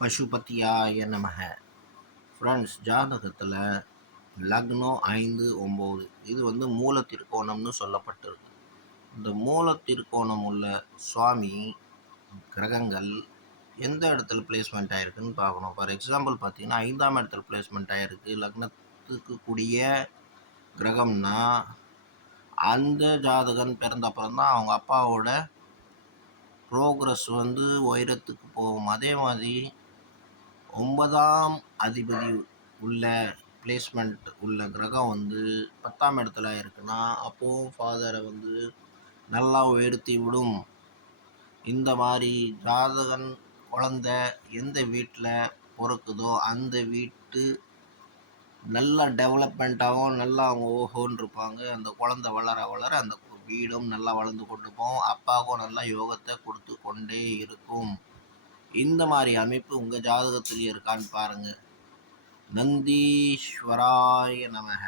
பசுபதியாய நமக. ஃப்ரெண்ட்ஸ், ஜாதகத்தில் லக்னம் 5, 9 இது மூல திருக்கோணம்னு சொல்லப்பட்டிருக்கு. இந்த மூல திருக்கோணம் உள்ள சுவாமி கிரகங்கள் எந்த இடத்துல பிளேஸ்மெண்ட் ஆகிருக்குன்னு பார்க்கணும். ஃபார் எக்ஸாம்பிள் பார்த்தீங்கன்னா 5ஆம் இடத்துல பிளேஸ்மெண்ட் ஆகிருக்கு. லக்னத்துக்கு கூடிய கிரகம்னா அந்த ஜாதகன் பிறந்த அப்புறம் தான் அவங்க அப்பாவோட ப்ரோக்ரஸ் உயரத்துக்கு போகும். அதே மாதிரி 9ஆம் அதிபதி உள்ள பிளேஸ்மெண்ட் உள்ள கிரகம் 10ஆம் இடத்துல இருக்குன்னா அப்போது ஃபாதரை நல்லா உயர்த்தி விடும். இந்த மாதிரி ஜாதகன் குழந்த எந்த வீட்டில் பிறக்குதோ அந்த வீட்டு நல்லா டெவலப்மெண்ட்டாகவும் நல்லா அவங்க ஓஹோன்னு இருப்பாங்க. அந்த குழந்தை வளர வளர அந்த வீடும் நல்லா வளர்ந்து கொண்டு போகும். அப்பாவுக்கும் நல்லா யோகத்தை கொடுத்து கொண்டே இருக்கும். இந்த மாதிரி அமைப்பு உங்கள் ஜாதகத்தில் இருக்கான்னு பாருங்கள். நந்தீஸ்வராய நமக.